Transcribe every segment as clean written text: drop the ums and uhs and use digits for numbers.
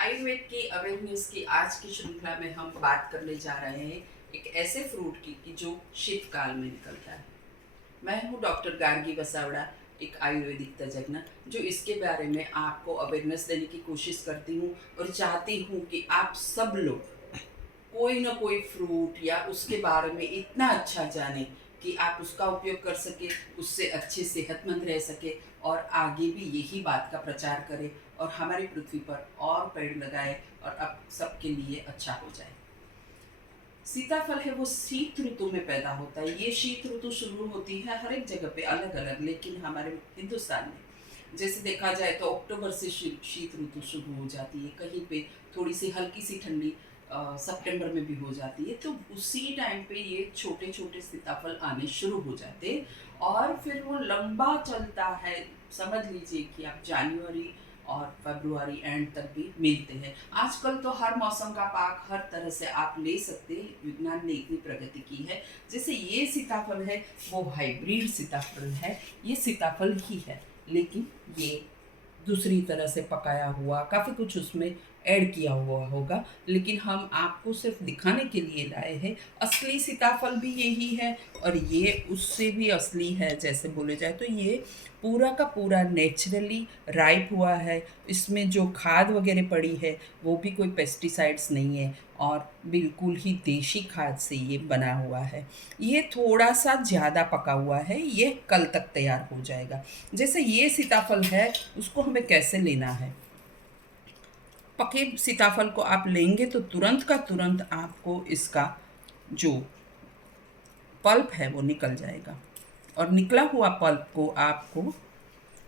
आयुर्वेद की अवेयरनेस की आज की श्रृंखला में हम बात करने जा रहे हैं एक ऐसे फ्रूट की कि जो शीतकाल में निकलता है। मैं हूँ डॉक्टर गार्गी वसावड़ा, एक आयुर्वेदिक तज्ञ जो इसके बारे में आपको अवेयरनेस देने की कोशिश करती हूँ और चाहती हूँ कि आप सब लोग कोई ना कोई फ्रूट या उसके बारे में इतना अच्छा जाने कि आप उसका उपयोग कर सके, उससे अच्छे सेहतमंद रह सके और आगे भी यही बात का प्रचार करें और हमारी पृथ्वी पर और पेड़ लगाए और अब सबके लिए अच्छा हो जाए। सीताफल है वो शीत ऋतु में पैदा होता है। ये शीत ऋतु शुरू होती है हर एक जगह पे अलग अलग, लेकिन हमारे हिंदुस्तान में जैसे देखा जाए तो अक्टूबर से शीत ऋतु शुरू हो जाती है। कहीं पे थोड़ी सी हल्की सी ठंडी सितंबर में भी हो जाती है। तो उसी टाइम पे ये छोटे छोटे सीताफल आने शुरू हो जाते हैं और फिर वो लंबा चलता है। समझ लीजिए कि आप जनवरी और फरवरी एंड तक भी मिलते हैं। आजकल तो हर मौसम का पाक हर तरह से आप ले सकते हैं, विज्ञान ने इतनी प्रगति की है। जैसे ये सीताफल है वो हाइब्रिड सीताफल है, ये सीताफल ही है लेकिन ये दूसरी तरह से पकाया हुआ काफ़ी कुछ उसमें ऐड किया हुआ होगा, लेकिन हम आपको सिर्फ दिखाने के लिए लाए हैं। असली सीताफल भी यही है और ये उससे भी असली है। जैसे बोले जाए तो ये पूरा का पूरा नेचुरली राइप हुआ है। इसमें जो खाद वगैरह पड़ी है वो भी कोई पेस्टिसाइड्स नहीं है और बिल्कुल ही देशी खाद से ये बना हुआ है। ये थोड़ा सा ज़्यादा पका हुआ है, ये कल तक तैयार हो जाएगा। जैसे ये सीताफल है, उसको हमें कैसे लेना है। पके सीताफल को आप लेंगे तो तुरंत का तुरंत आपको इसका जो पल्प है वो निकल जाएगा और निकला हुआ पल्प को आपको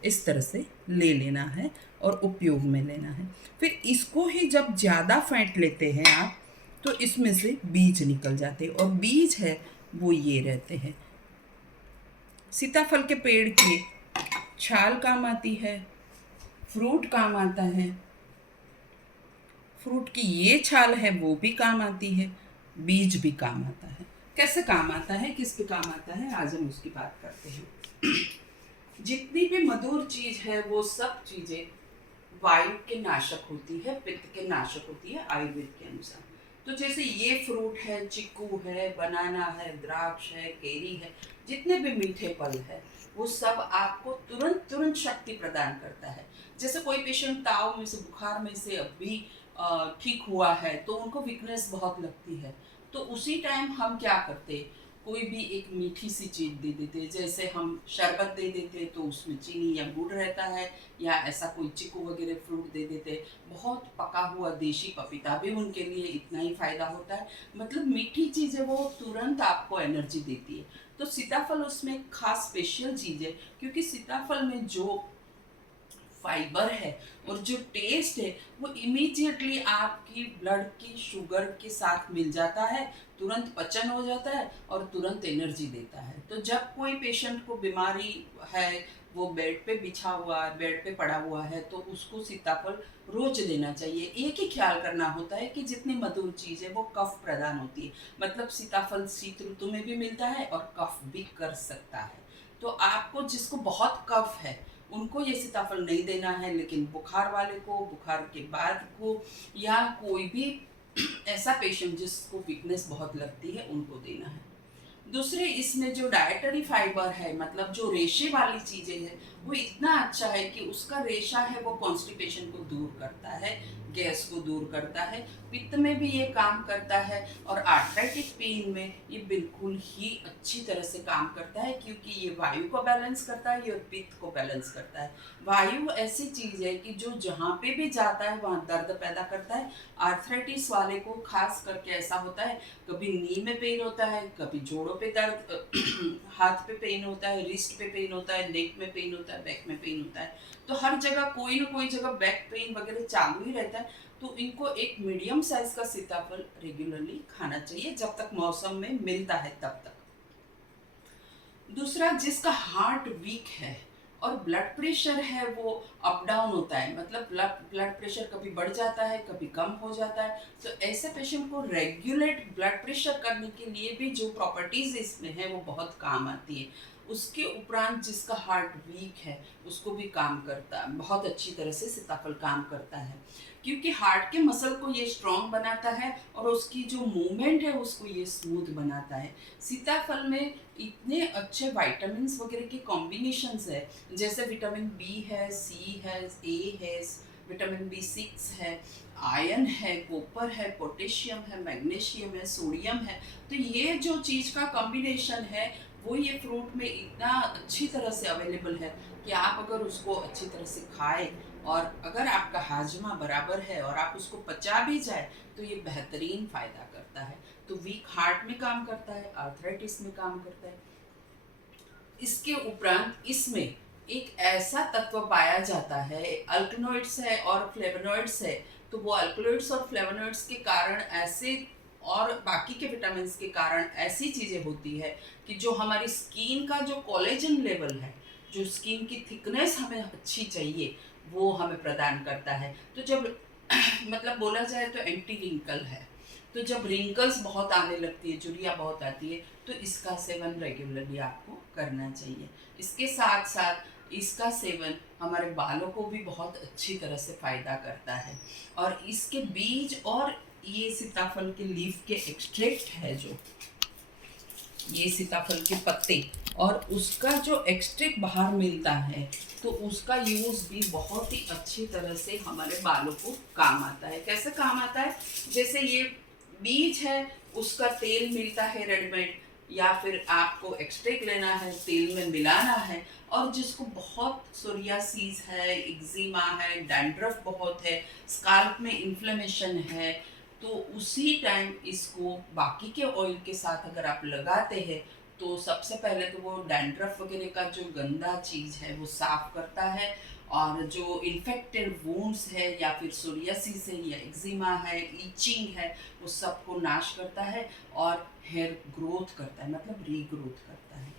इस तरह से ले लेना है और उपयोग में लेना है। फिर इसको ही जब ज़्यादा फेंट लेते हैं आप तो इसमें से बीज निकल जाते हैं और बीज है वो ये रहते हैं। सीताफल के पेड़ की छाल काम आती है, फ्रूट काम आता है, फ्रूट की ये छाल है वो भी काम आती है, बीज भी काम आता है। कैसे काम आता है, किस पे काम आता है, आज हम उसकी बात करते हैं। जितनी भी मधुर चीज है वो सब चीजें वायु के नाशक होती है, पित्त के नाशक होती है आयुर्वेद के अनुसार। तो जैसे ये फ्रूट है, चिक्कू है, बनाना है, द्राक्ष है, केरी है, जितने भी मीठे फल है वो सब आपको तुरंत तुरंत शक्ति प्रदान करता है। जैसे कोई पेशेंट ताव में से, बुखार में से अभी ठीक हुआ है तो उनको वीकनेस बहुत लगती है, तो उसी टाइम हम क्या करते, कोई भी एक मीठी सी चीज़ दे देते। जैसे हम शरबत दे देते तो उसमें चीनी या गुड़ रहता है, या ऐसा कोई चिक्कू वगैरह फ्रूट दे देते। बहुत पका हुआ देशी पपीता भी उनके लिए इतना ही फ़ायदा होता है। मतलब मीठी चीज़ें वो तुरंत आपको एनर्जी देती है। तो सीताफल उसमें खास स्पेशल चीज़ है, क्योंकि सीताफल में जो फाइबर है और जो टेस्ट है वो इमीडिएटली आपकी ब्लड की शुगर के साथ मिल जाता है, तुरंत पचन हो जाता है और तुरंत एनर्जी देता है। तो जब कोई पेशेंट को बीमारी है, वो बेड पे बिछा हुआ है, बेड पे पड़ा हुआ है, तो उसको सीताफल रोज देना चाहिए। एक ही ख्याल करना होता है कि जितनी मधुर चीज़ है वो कफ प्रदान होती है। मतलब सीताफल शीत ऋतु में भी मिलता है और कफ भी कर सकता है। तो आपको जिसको बहुत कफ है उनको ये सीताफल नहीं देना है, लेकिन बुखार वाले को, बुखार के बाद को, या कोई भी ऐसा पेशेंट जिसको वीकनेस बहुत लगती है उनको देना है। दूसरे इसमें जो डाइटरी फाइबर है, मतलब जो रेशे वाली चीज़ें हैं, वो इतना अच्छा है कि उसका रेशा है वो कॉन्स्टिपेशन को दूर करता है, गैस को दूर करता है, पित्त में भी ये काम करता है और आर्थराइटिक पेन में ये बिल्कुल ही अच्छी तरह से काम करता है, क्योंकि ये वायु को बैलेंस करता है, ये पित्त को बैलेंस करता है। वायु ऐसी चीज़ है कि जो जहाँ पे भी जाता है वहाँ दर्द पैदा करता है। आर्थराइटिस वाले को खास करके ऐसा होता है, कभी नी में पेन होता है, कभी जोड़ों पे दर्द, हाथ पे पेन होता है, रिस्ट पे पेन होता है, नेक में पेन होता है, बैक में पेन होता है। तो हर जगह कोई ना कोई जगह बैक पेन वगैरह चालू ही रहता है। तो इनको एक मीडियम साइज का सीताफल रेगुलरली खाना चाहिए जब तक मौसम में मिलता है तब तक। दूसरा, जिसका हार्ट वीक है और ब्लड प्रेशर है वो अप डाउन होता है, मतलब ब्लड प्रेशर कभी बढ़ जाता है कभी कम हो जाता है, तो ऐसे पेशेंट को रेगुलेट ब्लड प्रेशर करने के लिए भी जो प्रॉपर्टीज इसमें है वो बहुत काम आती है। उसके उपरांत जिसका हार्ट वीक है उसको भी काम करता है, बहुत अच्छी तरह से सीताफल काम करता है। क्योंकि हार्ट के मसल को ये स्ट्रॉन्ग बनाता है और उसकी जो मूवमेंट है उसको ये स्मूथ बनाता है। सीताफल में इतने अच्छे विटामिन्स वगैरह के कॉम्बिनेशंस है, जैसे विटामिन बी है, सी है, ए है, विटामिन बी सिक्स है, आयरन है, कॉपर है, पोटेशियम है, मैग्नीशियम है, सोडियम है। तो ये जो चीज़ का कॉम्बिनेशन है वो ये फ्रूट में इतना अच्छी तरह से अवेलेबल है कि आप अगर उसको अच्छी तरह से खाएं और अगर आपका हाजमा बराबर है और आप उसको पचा भी जाए तो ये बेहतरीन फ़ायदा करता है। तो वीक हार्ट में काम करता है, आर्थराइटिस में काम करता है। इसके उपरांत इसमें एक ऐसा तत्व पाया जाता है, अल्कनोइड्स है और फ्लेवोनोइड्स है। तो वो अल्कलॉइड्स और फ्लेवोनोइड्स के कारण ऐसे और बाकी के विटामिन के कारण ऐसी चीज़ें होती है कि जो हमारी स्किन का जो कोलेजन लेवल है, जो स्किन की थिकनेस हमें अच्छी चाहिए, वो हमें प्रदान करता है। तो जब मतलब बोला जाए तो एंटी रिंकल है। तो जब रिंकल्स बहुत आने लगती है, झुर्रियाँ बहुत आती है, तो इसका सेवन रेगुलरली आपको करना चाहिए। इसके साथ साथ इसका सेवन हमारे बालों को भी बहुत अच्छी तरह से फ़ायदा करता है। और इसके बीज और ये सीताफल के लीफ के एक्सट्रैक्ट है, जो ये सीताफल के पत्ते और उसका जो एक्सट्रैक्ट बाहर मिलता है, तो उसका यूज़ भी बहुत ही अच्छी तरह से हमारे बालों को काम आता है। कैसे काम आता है? जैसे ये बीज है, उसका तेल मिलता है रेडीमेड, या फिर आपको एक्सट्रैक्ट लेना है, तेल में मिलाना है। और जिसको बहुत सोरियासिस है, एक्जिमा है, डैंड्रफ बहुत है, स्काल्प में इन्फ्लेमेशन है, तो उसी टाइम इसको बाकी के ऑयल के साथ अगर आप लगाते हैं तो सबसे पहले तो वो डैंड्रफ वगैरह का जो गंदा चीज़ है वो साफ करता है, और जो इन्फेक्टेड वुंड्स है या फिर सोरियासिस है या एक्जिमा है, ईचिंग है, वो सबको नाश करता है और हेयर ग्रोथ करता है, मतलब रीग्रोथ करता है।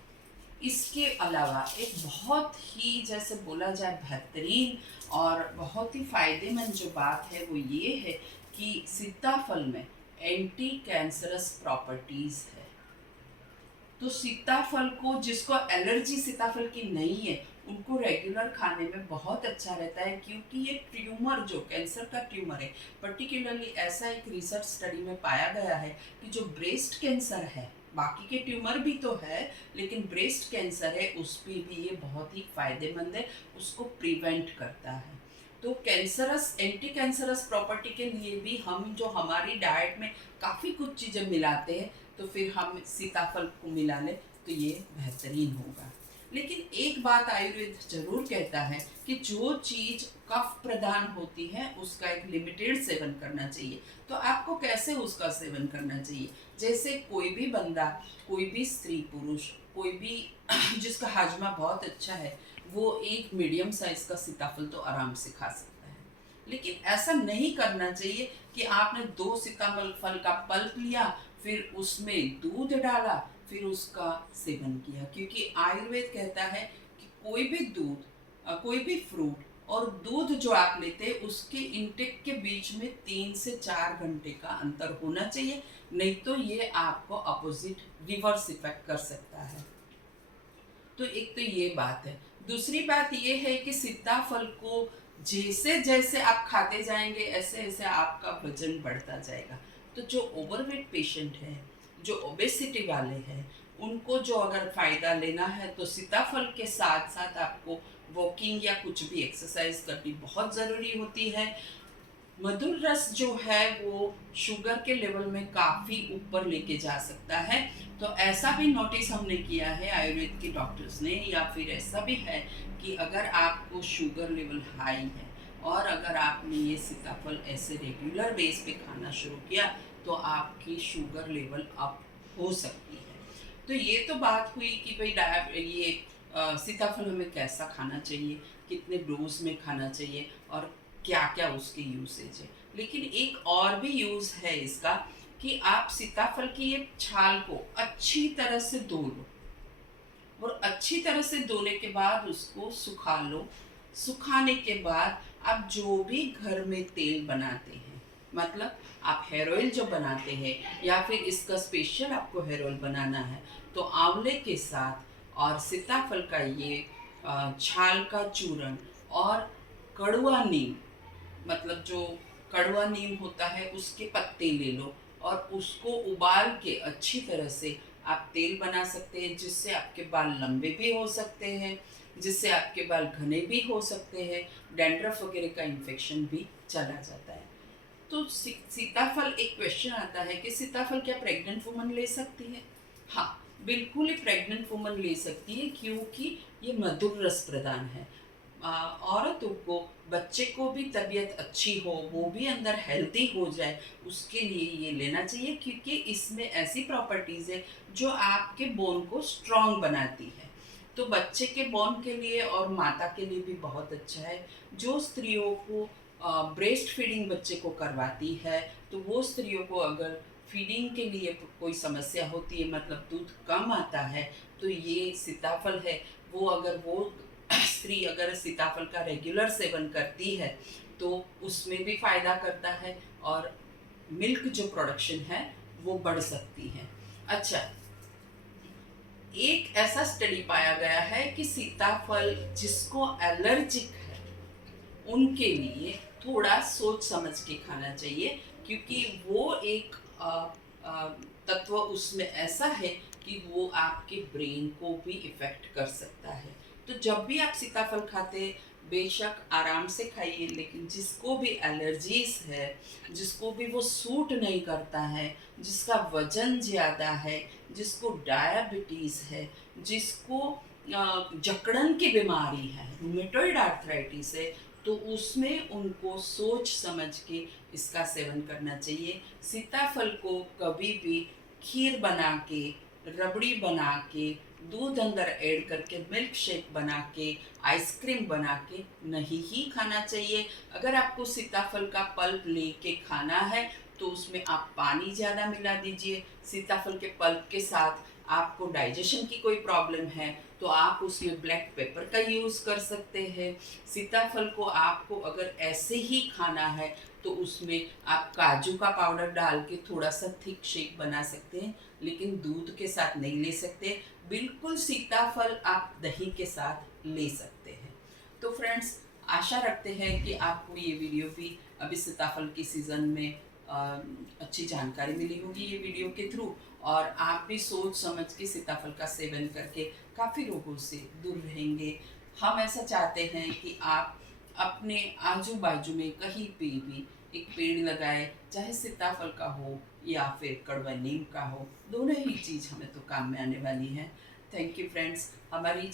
इसके अलावा एक बहुत ही, जैसे बोला जाए, बेहतरीन और बहुत ही फ़ायदेमंद जो बात है वो ये है कि सीताफल में एंटी कैंसरस प्रॉपर्टीज़ है। तो सीताफल को, जिसको एलर्जी सीताफल की नहीं है, उनको रेगुलर खाने में बहुत अच्छा रहता है, क्योंकि ये ट्यूमर, जो कैंसर का ट्यूमर है, पर्टिकुलरली ऐसा एक रिसर्च स्टडी में पाया गया है कि जो ब्रेस्ट कैंसर है, बाकी के ट्यूमर भी तो है लेकिन ब्रेस्ट कैंसर है, उस पर भी ये बहुत ही फायदेमंद है, उसको प्रिवेंट करता है। तो कैंसरस, एंटी कैंसरस प्रॉपर्टी के लिए भी हम जो हमारी डाइट में काफ़ी कुछ चीज़ें मिलाते हैं, तो फिर हम सीताफल को मिला लें तो ये बेहतरीन होगा। लेकिन एक बात आयुर्वेद जरूर कहता है कि जो चीज़ कफ प्रदान होती है उसका एक लिमिटेड सेवन करना चाहिए। तो आपको कैसे उसका सेवन करना चाहिए? जैसे कोई भी बंदा, कोई भी स्त्री पुरुष, कोई भी जिसका हाजमा बहुत अच्छा है, वो एक मीडियम साइज का सीताफल तो आराम से खा सकता है। लेकिन ऐसा नहीं करना चाहिए कि आपने 2 सीताफल फल का पल्प लिया, फिर उसमें दूध डाला, फिर उसका सेवन किया, क्योंकि आयुर्वेद कहता है कि कोई भी दूध, कोई भी फ्रूट और दूध जो आप लेते हैं उसके इंटेक के बीच में 3 से 4 घंटे का अंतर होना चाहिए, नहीं तो ये आपको अपोजिट रिवर्स इफेक्ट कर सकता है। तो एक तो ये बात है। दूसरी बात ये है कि सीताफल को जैसे जैसे आप खाते जाएंगे ऐसे ऐसे आपका वजन बढ़ता जाएगा। तो जो ओवरवेट पेशेंट है, जो ओबेसिटी वाले हैं, उनको जो अगर फ़ायदा लेना है तो सीताफल के साथ साथ आपको वॉकिंग या कुछ भी एक्सरसाइज करनी बहुत ज़रूरी होती है। मधुर रस जो है वो शुगर के लेवल में काफ़ी ऊपर लेके जा सकता है। तो ऐसा भी नोटिस हमने किया है आयुर्वेद के डॉक्टर्स ने, या फिर ऐसा भी है कि अगर आपको शुगर लेवल हाई है और अगर आपने ये सीताफल ऐसे रेगुलर बेस पे खाना शुरू किया तो आपकी शुगर लेवल अप हो सकती है। तो ये तो बात हुई कि भाई ये सीताफल हमें कैसा खाना चाहिए, कितने डोज में खाना चाहिए और क्या क्या उसके यूसेज है। लेकिन एक और भी यूज़ है इसका कि आप सीताफल की ये छाल को अच्छी तरह से धो लो, और अच्छी तरह से धोने के बाद उसको सुखा लो। सुखाने के बाद आप जो भी घर में तेल बनाते हैं, मतलब आप हेयर ऑयल जो बनाते हैं या फिर इसका स्पेशल आपको हेयर ऑयल बनाना है, तो आंवले के साथ और सीताफल का ये छाल का चूरन और कड़वा नीम, मतलब जो कड़वा नीम होता है उसके पत्ते ले लो और उसको उबाल के अच्छी तरह से आप तेल बना सकते हैं, जिससे आपके बाल लंबे भी हो सकते हैं, जिससे आपके बाल घने भी हो सकते हैं, डैंड्रफ वगैरह का इन्फेक्शन भी चला जाता है। तो सीताफल, एक क्वेश्चन आता है कि सीताफल क्या प्रेग्नेंट वुमन ले सकती है? हाँ, बिल्कुल ही प्रेग्नेंट वुमन ले सकती है, क्योंकि ये मधुर रस प्रदान है। औरतों को, बच्चे को भी तबीयत अच्छी हो, वो भी अंदर हेल्दी हो जाए, उसके लिए ये लेना चाहिए, क्योंकि इसमें ऐसी प्रॉपर्टीज़ है जो आपके बोन को स्ट्रॉन्ग बनाती है। तो बच्चे के बोन के लिए और माता के लिए भी बहुत अच्छा है। जो स्त्रियों को ब्रेस्ट फीडिंग बच्चे को करवाती है, तो वो स्त्रियों को अगर फीडिंग के लिए कोई समस्या होती है, मतलब दूध कम आता है, तो ये सीताफल है, वो अगर वो स्त्री अगर सीताफल का रेगुलर सेवन करती है तो उसमें भी फायदा करता है और मिल्क जो प्रोडक्शन है वो बढ़ सकती है। अच्छा, एक ऐसा स्टडी पाया गया है कि सीताफल जिसको एलर्जिक है उनके लिए थोड़ा सोच समझ के खाना चाहिए, क्योंकि वो एक अ, तत्व उसमें ऐसा है कि वो आपके ब्रेन को भी इफ़ेक्ट कर सकता है। तो जब भी आप सीताफल खाते, बेशक आराम से खाइए, लेकिन जिसको भी एलर्जीज़ है, जिसको भी वो सूट नहीं करता है, जिसका वज़न ज़्यादा है, जिसको डायबिटीज़ है, जिसको जकड़न की बीमारी है, रूमेटॉइड आर्थराइटिस है, तो उसमें उनको सोच समझ के इसका सेवन करना चाहिए। सीताफल को कभी भी खीर बना के, रबड़ी बना के, दूध अंदर ऐड करके, मिल्क शेक बना के, आइसक्रीम बना के नहीं ही खाना चाहिए। अगर आपको सीताफल का पल्प लेके खाना है तो उसमें आप पानी ज़्यादा मिला दीजिए। सीताफल के पल्प के साथ आपको डाइजेशन की कोई प्रॉब्लम है तो आप उसमें ब्लैक पेपर का यूज़ कर सकते हैं। सीताफल को आपको अगर ऐसे ही खाना है तो उसमें आप काजू का पाउडर डाल के थोड़ा सा थिक शेक बना सकते हैं, लेकिन दूध के साथ नहीं ले सकते। बिल्कुल सीताफल आप दही के साथ ले सकते हैं। तो फ्रेंड्स, आशा रखते हैं कि आपको ये वीडियो भी अभी सीताफल के सीज़न में अच्छी जानकारी मिली होगी ये वीडियो के थ्रू, और आप भी सोच समझ के सीताफल का सेवन करके काफ़ी रोगों से दूर रहेंगे। हम ऐसा चाहते हैं कि आप अपने आजू बाजू में कहीं पे भी एक पेड़ लगाए, चाहे सीताफल का हो या फिर कड़वा नीम का हो, दोनों ही चीज़ हमें तो काम में आने वाली है। थैंक यू फ्रेंड्स, हमारी